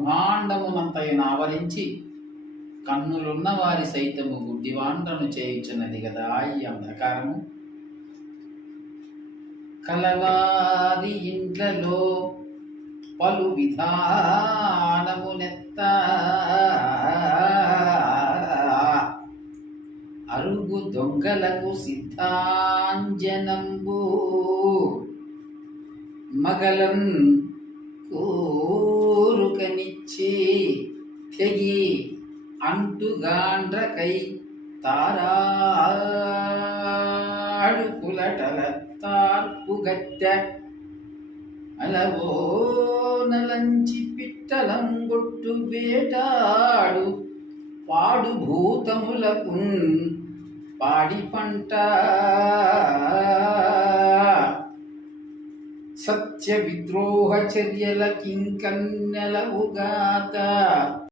బ్రహ్మాండమునంతయును ఆవరించి కన్నులున్న వారి సైతము గుడ్డివాండ్రను చేయుచున్నది కదా ఈ అంధకారము. కలవారి ఇండ్లలో పలు విధానమునెత్త అరుగు దొంగలకు సిద్ధాంజనంబు మగలం కూరుకనిచ్చి తెగి అంటుగాండ్రకై తారాడు కులటల తార్పుగట్ట అలవో నలంచి పిట్టలంగొట్టు వేటాడు పాడు భూతములకు పాడి పంట సత్య విద్రోహ చర్యల కింకన్నెలవుగాక